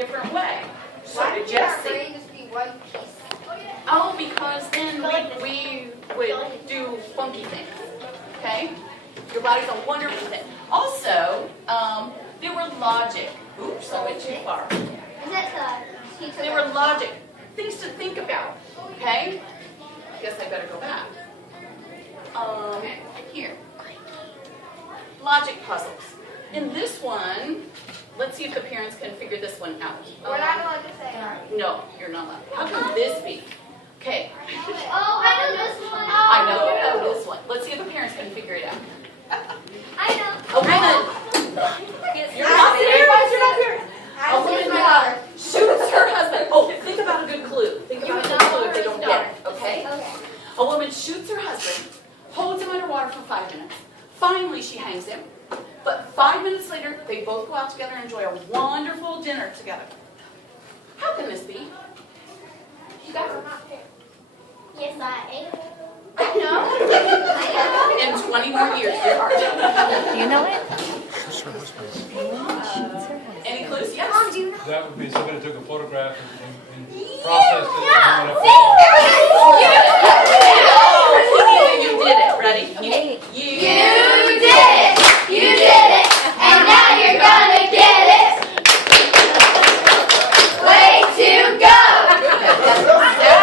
different way. So Why did did our Jesse. brain just be one piece? Oh, because then we would do funky things. Okay? Your body's a wonderful thing. Also, there were logic. Oops, I went too far. There were logic. Things to think about. Okay? I guess I better go back. Here. Logic puzzles. In this one, let's see if the parents can figure this one out. We're not allowed to say it. No, you're not allowed. How could this be? Okay. Oh, I know this one. I know you know this one. Let's see if the parents can figure it out. I know. A woman. You're not there. A woman shoots her husband. Oh, think about a good clue. Think about a good clue if they don't get it. Okay? A woman shoots her husband, holds him underwater for 5 minutes. Finally, she hangs him. But 5 minutes later, they both go out together and enjoy a wonderful dinner together. How can this be? You guys are not there. Yes, I am. I know. In 20 more years, you are. Do you know it? Any clues? Yes? Mom, do you know? That would be somebody took a photograph and processed it. Yeah. And hung it up. You did it. Ready? You You did it. You did it. And now you're gonna get it. Way to go.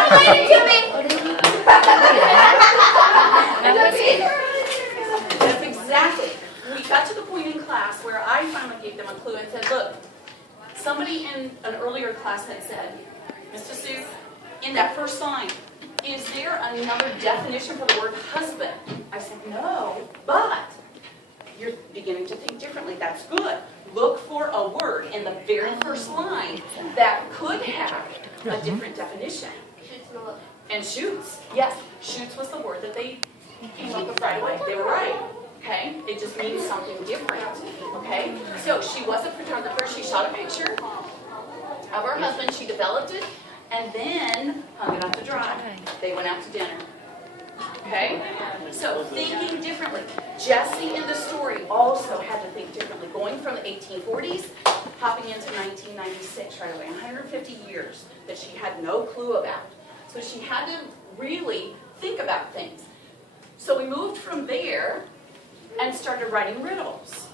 Explain it to me. That's exactly. We got to the point in class where I finally gave them a clue and said, look, somebody in an earlier class had said, Mr. Sue, in that first line, is there another definition for the word husband? I said, no, but you're beginning to think differently. That's good. Look for a word in the very first line that could have a different definition. And shoots, yes, shoots was the word that they came up with right away. They were right, okay? It just means something different, okay? So she was a photographer. She shot a picture of her husband. She developed it and then hung it up to dry. They went out to dinner, okay? So thinking differently. Jesse in the story also had to think differently. Going from the 1840s, hopping into 1996 right away, 150 years that she had no clue about. So she had to really think about things. So we moved from there and started writing riddles.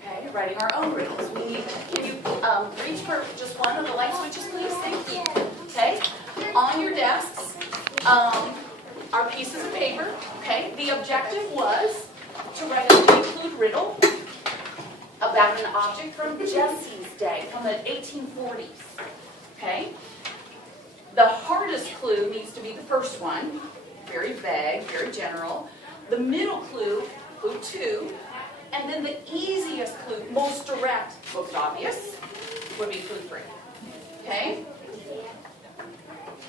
Okay, writing our own riddles. Can you reach for just one of the light switches, please? Thank you. Okay, on your desks are pieces of paper. Okay, the objective was to write a pre-clued riddle about an object from Jesse's day, from the 1840s. Okay. The hardest clue needs to be the first one, very vague, very general. The middle clue, clue 2, and then the easiest clue, most direct, most obvious, would be clue 3. Okay?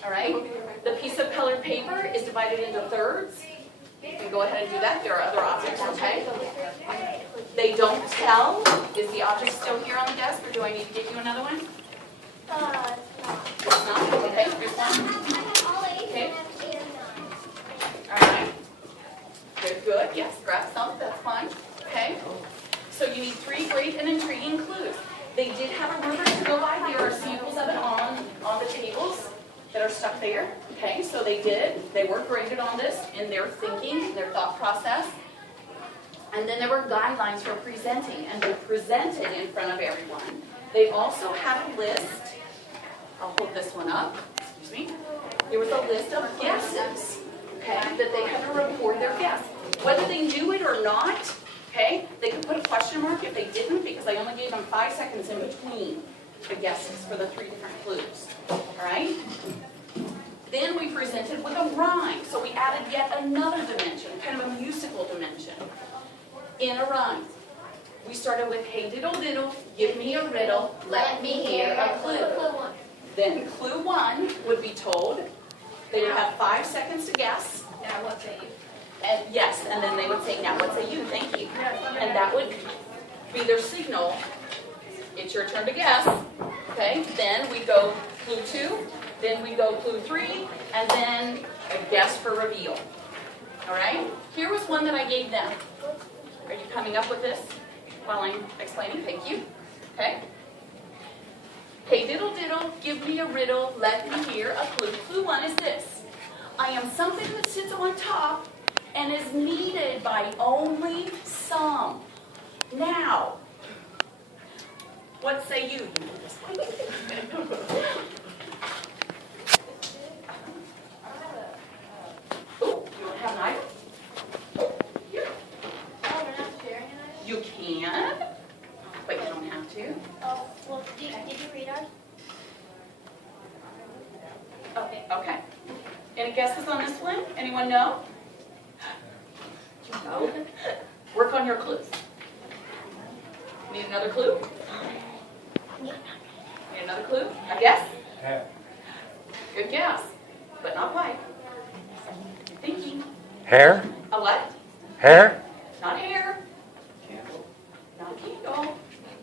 All right? The piece of colored paper is divided into thirds. You can go ahead and do that. There are other objects, okay? They don't tell. Is the object still here on the desk, or do I need to give you another one? It's not? Okay, here's one. Okay. All right. Very good. Yes, grab some. That's fine. Okay. So you need 3 great and intriguing clues. They did have a rubric to go by. There are samples of it on the tables that are stuck there. Okay, so they did. They were graded on this in their thinking, their thought process. And then there were guidelines for presenting, and they presented in front of everyone. They also had a list. I'll hold this one up. Excuse me. There was a list of guesses, okay, that they had to record their guess. Whether they knew it or not, okay, they could put a question mark if they didn't, because I only gave them 5 seconds in between the guesses for the 3 different clues. All right? Then we presented with a rhyme. So we added yet another dimension, kind of a musical dimension, in a rhyme. We started with, hey diddle diddle, give me a riddle, let me hear a clue. Then clue 1 would be told. They would have 5 seconds to guess. Now, what say you? And yes, and then they would say, now what say you? Thank you. And that would be their signal. It's your turn to guess. Okay, then we go clue 2, then we go clue 3, and then a guess for reveal. All right? Here was one that I gave them. Are you coming up with this while I'm explaining? Thank you. Okay. diddle, give me a riddle, let me hear a clue. Clue 1 is this. I am something that sits on top and is needed by only some. Now, what say you? Oh, you don't have an item? Here. Oh, we're not sharing it? You can, but you don't have to. Oh, well, did you read ours? Okay. Okay. Any guesses on this one? Anyone know? No. Work on your clues. Need another clue? Need another clue? A guess? Hat. Good guess, but not quite. Thinking. Hair? A what? Hair? Not hair. Not a candle.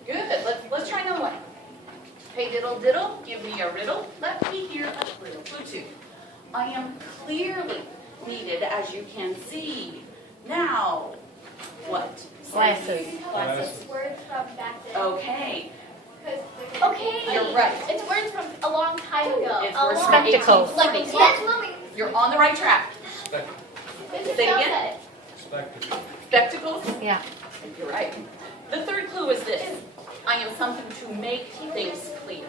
Good. Let's try another one. Hey diddle diddle, give me a riddle. Let me hear a riddle. Clue 2. I am clearly needed, as you can see. Now, what? Glasses. Glasses. Words from back then. Okay. Okay. You're right. It's words from a long time ago. It's A words long- from Spectacles. 1820. Yes, Mommy. You're on the right track. Spectacles. Mrs. Say Bell again? said it. Spectacles. Spectacles? Yeah. You're right. The third clue is this. I am something to make things clear.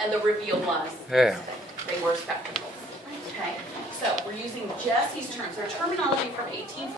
And the reveal was Yeah. they were spectacles. Okay, so we're using Jesse's terms. Their terminology from 1840.